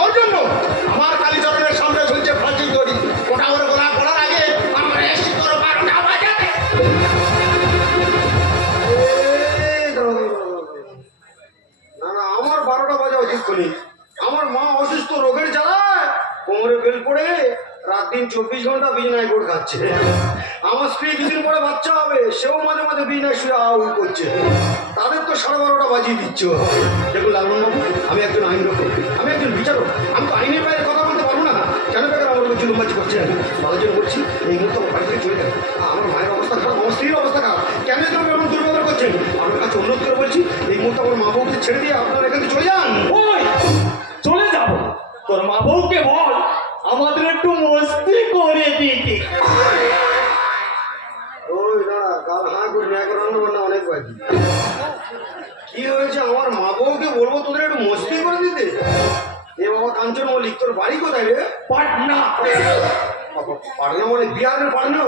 তোর জন্য আমার কালীচরণের সামনে ঝুলছে ফাঁসি দড়ি, ওটা ওর গোলা পড়ার আগে আমার এসে তোর 12টা বাজাবে। না না, আমার 12টা বাজা উচিত করি। আমার মা অসুস্থ, রোগের জ্বালায় কোমরে বেল পড়ে রাত দিন 24 ঘন্টা বিছানায় গোড় খাচ্ছে। আমার স্ত্রী দুদিন পরে বাচ্চা হবে, সেও মাঝে মাঝে বিছানায় শুয়ে আউ করছে। তাদের তো 12:30টা বাজিয়ে দিচ্ছ। দেখুন লালনবাবু, আমি একজন আইন রক্ষক, আমি একজন বিচারক, আমি তো আইনের বাইরে কথা বলতে পারবো না। কেন বেকার আমার উপর জুলুমবাজি করছেন? ভালো জন্য বলছি, এই মুহূর্তে আমার বাড়ি থেকে চলে যান। আমার মায়ের অবস্থা খারাপ, আমার স্ত্রীর অবস্থা খারাপ, কেন এরকম এমন দুর্ব্যবহার করছেন? আমার কাছে অনুরোধ করে বলছি, এই মুহূর্তে আমার মা বউকে ছেড়ে দিয়ে আপনারা এখান থেকে চলে যান। ওই চলে যাব, তোর মা বউকে বল আমাদের একটু মস্তি করে দিতে। ওই না, কাল হাঁ করে ন্যায় করে রান্না বান্না অনেক বাকি। কি হয়েছে? আমার মা বউকে বলবো তোদের একটু মস্তি করে দিতে? এ বাবা কাঞ্চন মল্লিক, তোর বাড়ি কোথায় রে? পাটনা। পাটনা মানে বিহারের পাটনা?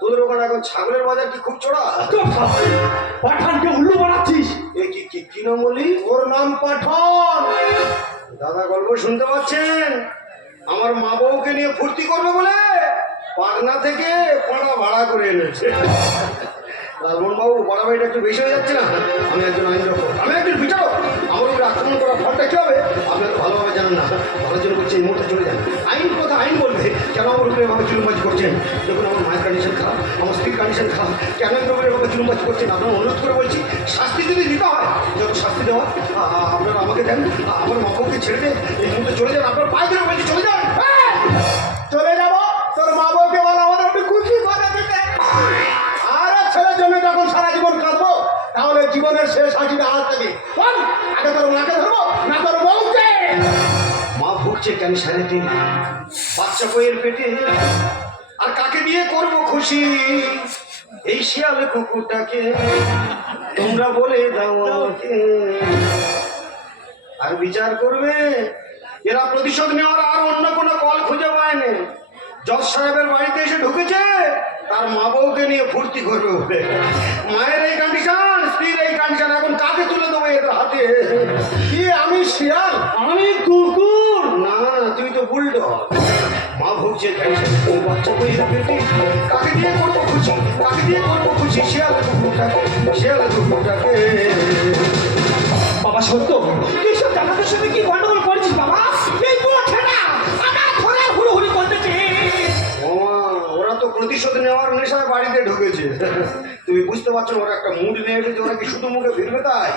তোদের ওখানে এখন ছাগলের বাজার কি খুব চড়া? পাঠানকে উল্লু বানাচ্ছিস? এ কি কি কি নাম বলি? ওর নাম পাঠান। দাদা গল্প শুনতে পাচ্ছেন? আমার মা বউকে নিয়ে ফুর্তি করবে বলে পাটনা থেকে পাড়া ভাড়া করে এনেছে। লালমোহন বাবু, পাড়া বাড়িটা একটু বেশি হয়ে যাচ্ছে না? আমি একজন আইন রক্ষক, আমি একজন বিচারক, আমার উপরে আক্রমণ করার ফলটা কি হবে আপনারা ভালোভাবে জানেন না। ভালো জন্য বলছি, এই মুহূর্তে চলে যান। আইন কথা আইন বলবে, কেন আমার উপরে এভাবে জুলুমবাজি করছেন? দেখুন আমার মায়ের কন্ডিশন খারাপ, আমার স্ত্রীর কন্ডিশন খারাপ, কেন এর উপরে এভাবে জুলুমবাজি করছেন? আপনারা অনুরোধ করে বলছি, শাস্তি যদি দিতে হয়, যত শাস্তি দেওয়া আপনারা আমাকে দেন। আমার মা বউকে ছেড়ে দেন, এই মুহূর্তে চলে যান। আপনার পায়ে ধরে বলছি চলে যান। চলে যাবো? তোর মা বউকে বলো আমাদের একটু খুশি করে দিতে। আর ছেলের জন্য যখন সারা জীবন কাঁদবো, তাহলে জীবনের শেষ হাসিটা আজ থেকে আগে তোর মাকে ধরবো না তোর বউকে। মা ভুগছে কেন সাড়ে দিন, বাচ্চা বইয়ের পেটে, আর কাকে দিয়ে করবো খুশি? এই শিয়াল কুকুরটাকে তোমরা বলে দাও আমাকে। আর বিচার করবে, এরা প্রতিশোধ নেওয়ার আর অন্য কোনো কল খুঁজে পায়নি। জজ সাহেবের বাড়িতে এসে ঢুকেছে, তার মা বউকে নিয়ে ফুর্তি করবে বলে। মায়ের এই কন্ডিশন, স্ত্রীর এই কন্ডিশন, এখন কাকে তুলে দেবো এদের হাতে? কি আমি শিয়াল? আমি কুকুর? না, তুই তো বুলডগ। মা ভুগছে বাচ্চা বইয়ের পেটে, কাকে দিয়ে করবো খুশি? কাকে দিয়ে করবো খুশি? শিয়াল কুকুরটাকে, শিয়াল কুকুরটাকে। বাবা সত্য, তুই সব জানাতে শুনে কি গন্ডগোল করেছিস বাবা? এই পুরো ছেড়া আমার ধরে হুড়ুহুড়ি করতেছে। ওরা তো প্রতিশোধ নেওয়ার নেশায় বাড়িতে ঢুকেছে। তুমি বুঝতে পারছো ওরা একটা মুড নিয়ে এসেছে, ওরা কি শুধু মুখে ফিরবে তাই?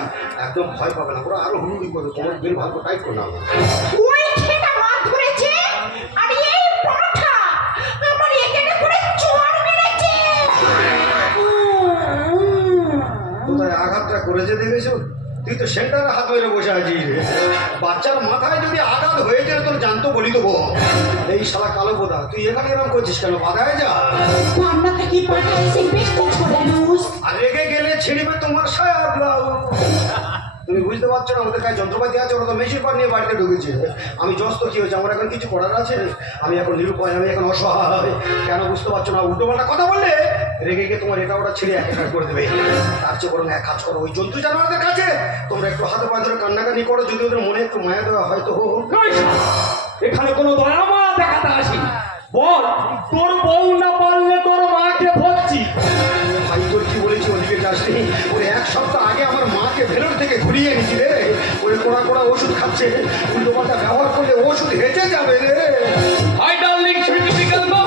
একদম ভয় পাবে না, ওরা আরো হুড়ুহুড়ি করবে। তোমার বেল ভালো টাইট করে নাও। ওই ছেটা মাছ ধরেছে আর এই পাঠা আমার এখানে করে চোর মেরেছে। কোথায় আঘাতটা করেছে দেখেছো? তুই তো সেন্টারে হাত মেরে বসে আছিস। বাচ্চার মাথায় যদি আঘাত হয়ে যায় তোর জানতো বলি দেবো। এই শালা কালো বোধা, তুই এখানে এরকম করছিস কেন? বাধায় যা। রান্না থেকে পাঠাইছে বেশ তো ছোড়া লুজ। আর রেগে গেলে ছিঁড়বে তোমার সায়া ব্লাউজ। তুমি বুঝতে পারছো না ওদের কাছে যন্ত্রপাতি আছে, ওরা তো মেশিন পার নিয়ে বাড়িতে ঢুকেছে। আমি জস্ত কি হয়েছে, আমার এখন কিছু করার আছে? আমি এখন নিরুপায়, আমি এখন অসহায়। কেন বুঝতে পারছো না? উল্টো পাল্টা কথা বললে রেগে গিয়ে তোমার এটা ওটা ছিঁড়ে এক করে দেবে। তার চেয়ে বরং এক কাজ করো, ওই জন্তু জানোয়ারদের কাছে তোমরা একটু হাতে পায়ে ধরে কান্নাকানি করো, যদি ওদের মনে একটু মায়া দেওয়া হয়তো। এখানে কোনো দয়া মায়া দেখাতে আসি। বল তোর বউ না পারলে তোর মাকে ভরছি। ভাই তোর কি বলেছি ওদিকে যাসনি? ওরে 1 সপ্তাহ আগে আমার মাকে ভেলোর থেকে ঘুরিয়ে এনেছি রে। ওরে কোড়া কোড়া ওষুধ খাচ্ছে, উল্টো পাল্টা ব্যবহার করলে ওষুধ হেঁটে যাবে রে। হাই ডার্লিং সুইটি বিকেল না।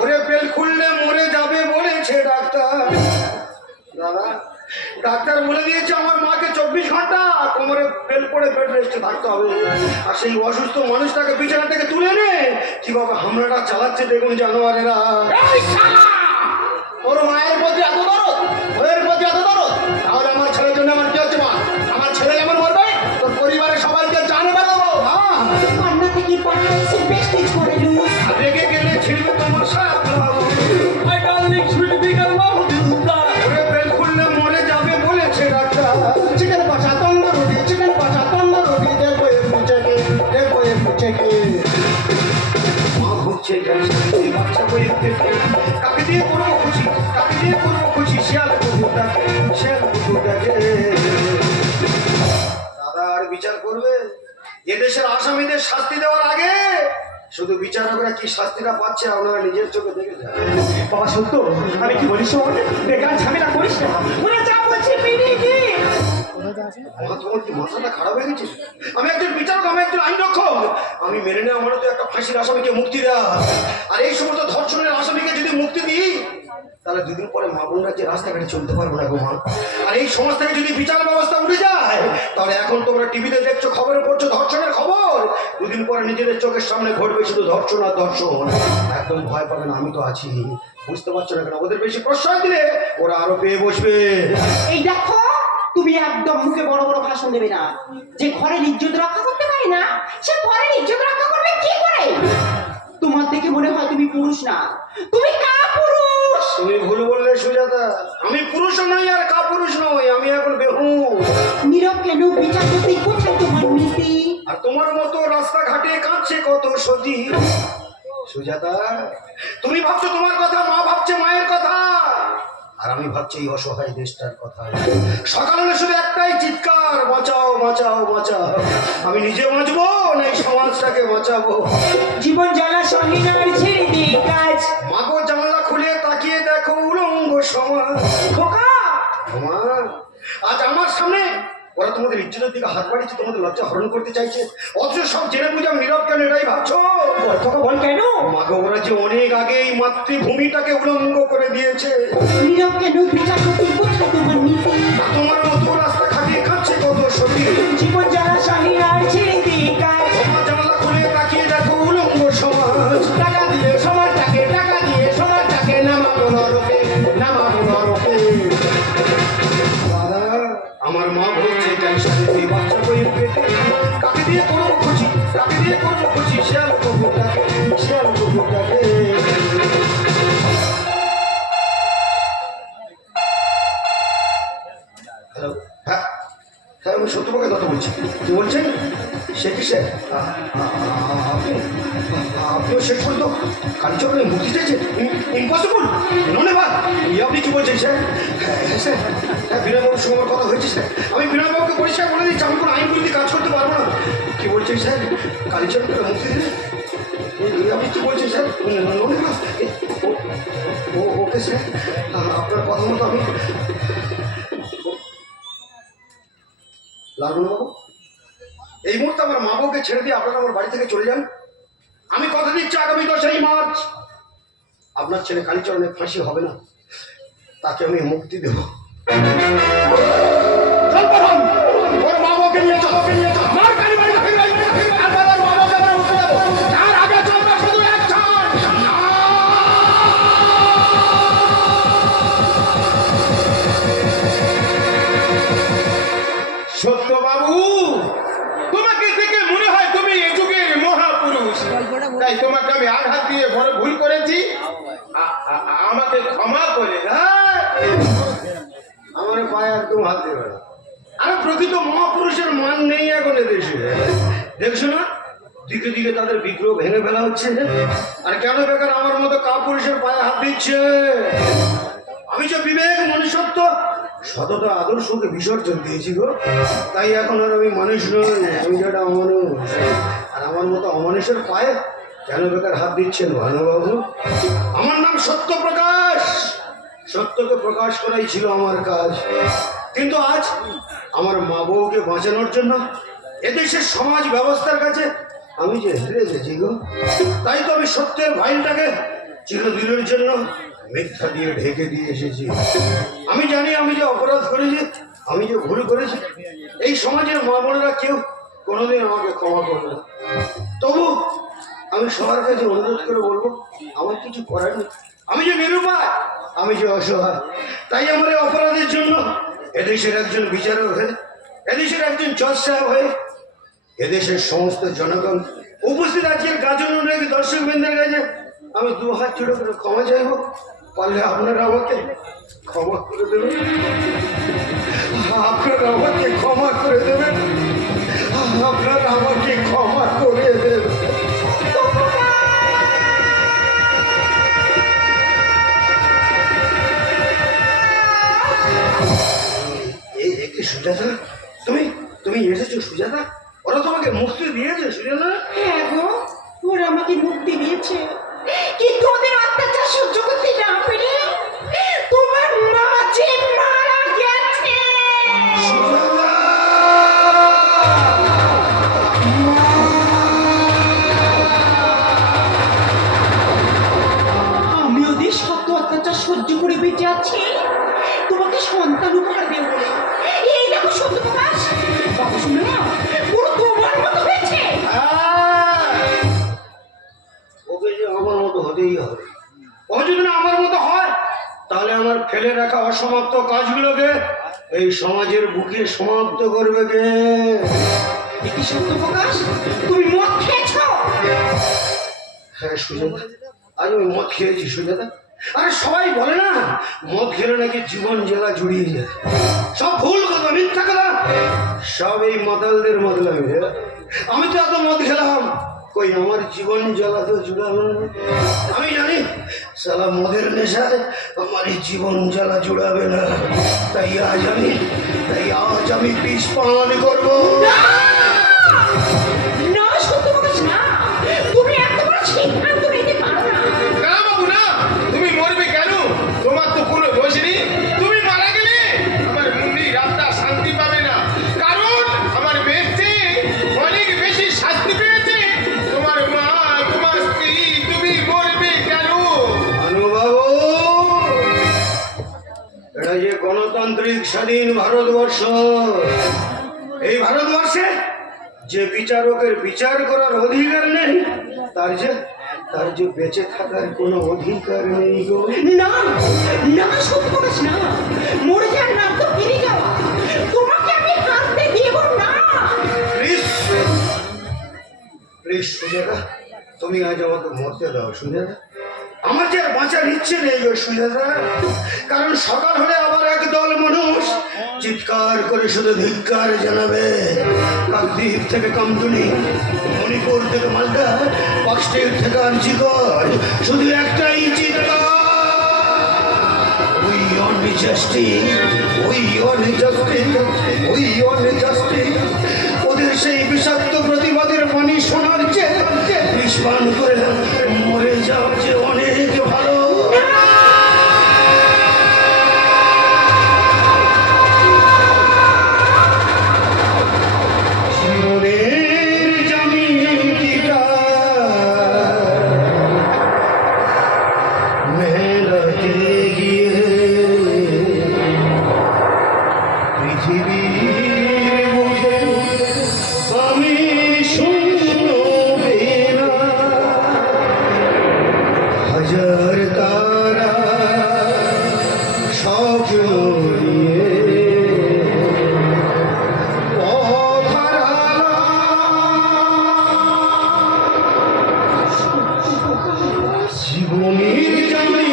ওরে বেল খুললে মরে যাবে বলেছে ডাক্তার। দাদা, ডাক্তার বলে দিয়েছে আমার মাকে 24 ঘন্টা কোমরে বেল পড়ে বেড রেস্টে থাকতে হবে। আর সেই অসুস্থ মানুষটাকে বিছানা থেকে তুলে নে কিভাবে হামলাটা চালাচ্ছে দেখুন জানোয়ারেরা। ওর মায়ের প্রতি এত দরদ, ওর প্রতি এত দরদ, তাহলে আমার ছেলের জন্য আমার কি হচ্ছে? মা আমার ছেলে যেমন মরবে তোর পরিবারের সবাইকে জানে বেরোবো। রান্না থেকে পাঠাইছে বেশ তো ছোড়া লুজ। রেগে গেলে ছিড়বে তোমার সায়া ব্লাউজ। হাই ডার্লিং সুইটি বিকেল না। ওরে বেল খুললে মরে যাবে বলেছে ডাক্তার। চিকেন পাচা তন্দুর রুটি, চিকেন পাচা তন্দুর রুটি, দেখবো এ পুচেকে, দেখবো এ পুচেকে। মা ভুগছে এই বাচ্চা বইয়ের পেটে, কাকে দিয়ে করবো খুশি? কাকে দিয়ে করবো খুশি? শিয়াল কুকুরটাকে, শিয়াল কুকুরটাকে। দাদা আর বিচার করবে? এদেশের আসামিদের শাস্তি দেওয়ার আগে শুধু বিচারকরা কি শাস্তিটা পাচ্ছে আপনারা নিজের চোখে দেখে যান। বাবা সত্য, আমি কি বলি শোন, বেকার ঝামেলা করিস না, ওরা যা বলছে মেনে নে। তোমার কি মাথাটা খারাপ হয়ে গেছে? আমি একজন বিচারক, আমি একজন আইন রক্ষক, আমি মেনে নেওয়া মানে তো একটা ফাঁসির আসামিকে মুক্তি দেওয়া। আর এই সমস্ত ধর্ষণের আসামিকে যদি মুক্তি দিই তাহলে দুদিন পরে মা বোনরা যে রাস্তাঘাটে চলতে পারবো না গো মা। আর এই সমাজ থেকে যদি বিচার ব্যবস্থা উঠে যায় তাহলে এখন তোমরা টিভিতে দেখছো, খবরে পড়ছো ধর্ষণের খবর, দুদিন পরে নিজেদের চোখের সামনে ঘটবে শুধু ধর্ষণ আর ধর্ষণ। একদম ভয় পাবে না, আমি তো আছি। বুঝতে পারছো না কেন? ওদের বেশি প্রশ্রয় দিলে ওরা আরো পেয়ে বসবে। এই দেখো, তুমি একদম মুখে বড় বড় ভাষণ দেবে না। যে ঘরের ইজ্জত রক্ষা করতে পারে না সে ঘরের ইজ্জত রক্ষা করবে কি করে? তোমার দেখে মনে হয় তুমি পুরুষ না, তুমি কাপুরুষ। তুমি ভুল বললে সুজাতা, আমি পুরুষ নই আর কাপুরুষ নই, আমি এখন বেহুশ। নীরব কেন বিচার করতে কোথায় তোমার নীতি? আর তোমার মতো রাস্তাঘাটে কাঁদছে কত সতী। সুজাতা, তুমি ভাবছো তোমার কথা, মা ভাবছে মায়ের কথা, আর আমি ভাবছি এই অসহায় দেশটার কথা। সকাল হলে শুধু একটাই চিৎকার, বাঁচাও বাঁচাও বাঁচাও। আমি নিজে বাঁচবো না এই সমাজটাকে বাঁচাবো? জীবন জ্বালা সহিনার ছেড়ে দিয়ে কাজ। মাগো জানলা খুলে তাকিয়ে দেখো উলঙ্গ সমাজ। খোকা, মা, আজ আমার সামনে ওরা তোমাদের ইজ্জতের দিকে হাত বাড়িয়েছে, তোমাদের লজ্জা হরণ করতে চাইছে, অথচ সব জেনে বুঝে আমি নীরব কেন এটাই ভাবছো? বল কেন? মাগো ওরা যে অনেক আগে এই মাতৃভূমিটাকে উলঙ্গ করে দিয়েছে। নীরব কেন বিচার করতে কোথায় তোমার নীতি? তোমার মতো রাস্তা খাটিয়ে খাচ্ছে কত সতী। জীবন জ্বালা সহিনার ছেড়ে দিয়ে কাজ। তোমার জানলা খুলে তাকিয়ে দেখো উলঙ্গ সমাজ। টাকা দিয়ে সমাজটাকে, টাকা দিয়ে সমাজটাকে নামাবো নরকে, নামাবো নরকে। দাদা, আমার মা বলছে ক্যান্সারে এই বাচ্চা বইয়ের পেটে। কাকে দিয়ে করবো খুশি, কাকে দিয়ে করবো খুশি, শেয়াল কুকুরটাকে, শেয়াল কুকুরটাকে। হ্যালো, হ্যাঁ হ্যাঁ, আমি সত্যবাকে কথা বলছি। কি বলছেন? সে কি স্যার? আপনিও শেষ পর্যন্ত কালীচরণে মুক্তি চাইছেন? ইম্পসিবল, ননে বাদ। আপনি কি বলছেন স্যার? হ্যাঁ স্যার, হ্যাঁ বিনয়বাবুর সঙ্গে আমার কথা হয়েছে স্যার। আমি বিনয়বাবুকে পরিষ্কার বলে দিচ্ছি আমি কোনো আইন বিরোধী কাজ করতে পারবো না। কি বলছেন স্যার? কালীচরণকে মুক্তি দিলেন? আপনি কি বলছেন স্যার? ননে বাদ। ওকে স্যার, আপনার কথা মতো আমি। লালনবাবু, এই মুহূর্তে আমার মা বউকে ছেড়ে দিয়ে আপনারা আমার বাড়ি থেকে চলে যান। আমি কথা দিচ্ছি আগামী 10ই মার্চ আপনার ছেলে কালীচরণের ফাঁসি হবে না, তাকে আমি মুক্তি দেব। ওর মা বাবাকে নিয়ে চলো, আমার কালী বাড়ি ফিরে আসবে, তারপর ওর মা বাবাকে আমরা মুক্তি দেবো। তার আগে চলবে শুধু অ্যাকশন। সত্যবাবু, তোমাকে দেখে মনে হয় তুমি এই যুগের মহাপুরুষ, তাই তোমাকে আমি আঘাত দিয়ে বড় ভুল করেছি, আমাকে ক্ষমা করে দাও। আমার পায়ে একদম হাত দেবে না। আর প্রকৃত মহাপুরুষের মান নেই এখন এদেশে। দেখছো না, দিকে দিকে তাদের বিগ্রহ ভেঙে ফেলা হচ্ছে। আর কেন বেকার আমার মতো কাপুরুষের পায়ে হাত দিচ্ছে? আমি যে বিবেক, মনুষ্যত্ব, সততা, আদর্শকে বিসর্জন দিয়েছি গো, তাই এখন আর আমি মানুষ নই, আমি যেটা অমানুষ। আর আমার মতো অমানুষের পায়ে কেন বেকার হাত দিচ্ছেন ভানুবাবু? আমার নাম সত্যপ্রকাশ, সত্যকে প্রকাশ করাই ছিল আমার কাজ। কিন্তু আজ আমার মা বউকে বাঁচানোর জন্য এদেশের সমাজ ব্যবস্থার কাছে আমি যে হেরে গেছি গো, তাই তো আমি সত্যের ভাইনটাকে চিরদিনের জন্য মিথ্যা দিয়ে ঢেকে দিয়ে এসেছি। আমি জানি আমি যে অপরাধ করেছি, আমি যে ভুল করেছি, এই সমাজের মা বোনেরা কেউ কোনোদিন আমাকে ক্ষমা করবে না। তবু আমি সবার কাছে অনুরোধ করে বলবো, আমার কিছু করার নেই। আমি যে নিরুপায়, আমি যে অসহায়, তাই আমার এই অপরাধের জন্য এদেশের একজন বিচারক হয়ে, এদেশের একজন জজ সাহেব হয়ে, এদেশের সমস্ত জনগণ উপস্থিত আজকের গাজন দর্শক বৃন্দের কাছে আমি 2 হাত জোড়ো করে ক্ষমা চাইব। পারলে আপনারা আমাকে ক্ষমা করে দেবেন, আপনারা আমাকে ক্ষমা করে দেবেন, আপনারা আমাকে ক্ষমা করে দেবেন। এই সুজাতা, তুমি এসেছো সুজাতা? ওরা তোমাকে মুক্তি দিয়ে দিয়েছে সুজাতা? হ্যাঁ গো, ওরা আমাকে মুক্তি দিয়েছে, কিন্তু ওদের অত্যাচার সহ্য করতে না পেরে তোমার মা যে মারা গেছে। আমি ওদের শত অত্যাচার সহ্য করে বেঁচে আছি তোমাকে সন্তান উপহার দেব বলে। এই দেখো সত্য প্রকাশ, বাবা শুনে না, পুরো তোমার মতো হয়েছে। ওকে যে আমার মতো হতেই হবে। ও যদি না আমার মতো হয়, তাহলে আমার ফেলে রাখা অসমাপ্ত কাজগুলোকে এই সমাজের বুকে সমাপ্ত করবে কে? দেখি সত্য প্রকাশ, তুমি মদ খেয়েছো? হ্যাঁ সুজাতা, আজ আমি মদ খেয়েছি সুজাতা। আরে সবাই বলে না মদ খেলে নাকি জীবন জ্বালা জুড়িয়ে যায়। সব ভুল কথা, মিথ্যা কথা, সব এই মাতালদের মতলামি রে। আমি তো এত মদ খেলাম, কই আমার জীবন জ্বালা তো জুড়ালো না। আমি জানি সালা মদের নেশায় আমার এই জীবন জ্বালা জুড়াবে না। তাই আজ আমি বিষ পান করবো। না সত্য প্রকাশ না, তুমি এত বড় সিদ্ধান্ত নিতে পারো না। না বাবু না, তুমি মরবে কেন? তোমার তো কোনো দোষ নেই। তুমি মারা গেলে আমার মুন্ডি রাতটা শান্তি পাবে না, কারণ আমার ব্যক্তি অনেক বেশি শাস্তি পেয়েছে। তোমার মা, তোমার স্ত্রী, তুমি মরবে কেন? বাবু, এটা যে গণতান্ত্রিক স্বাধীন ভারতবর্ষ, এই ভারতবর্ষে যে বিচারকের বিচার করার অধিকার নেই, তার যে বেঁচে থাকার কোনো অধিকার নেই গো। না না সত্য প্রকাশ না, মরে যাওয়ার নাম তো ফিরে যাওয়া। তোমাকে আমি হারতে দেব না। প্লিজ প্লিজ সুজাতা, তুমি আজ আমাকে মরতে দাও সুজাতা। আমার যে আর বাঁচার ইচ্ছে নেই গো সুজাতা, কারণ সকাল হলে আবার একদল মানুষ চিৎকার করে শুধু ধিক্কার জানাবে। কাকদ্বীপ থেকে কামদুনি, মণিপুর থেকে মালদা, পাঁচটের থেকে আঞ্চিকর, শুধু একটাই চিৎকার, We on justice, we on justice, we on justice। ওদের সেই বিষাক্ত প্রতিবাদের বাণী শোনার চেয়ে বিষ পান করে মরে যাওয়ার যে অনেক ভালো। জীবনের জামিনটা মেলাতে গিয়ে পৃথিবীর বুকে আমি শূন্য বেলা, হাজার তারা স্বপ্ন নিয়ে পথ হারালাম। জীবনের জানি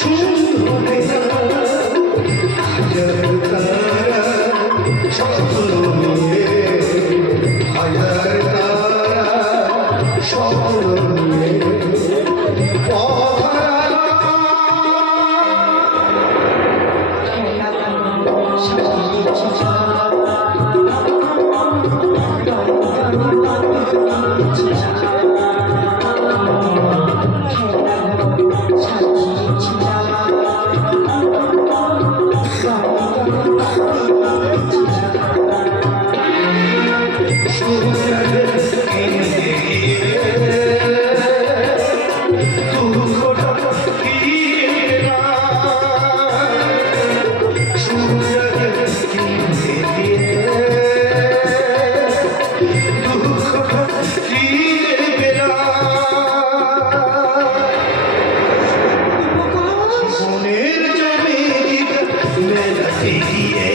শূন্য বেলা, হাজার তারা স্বপ্ন নিয়ে, হাজার তারা স্বপ্ন নিয়ে পথ মনের জমি মেলাতে গিয়ে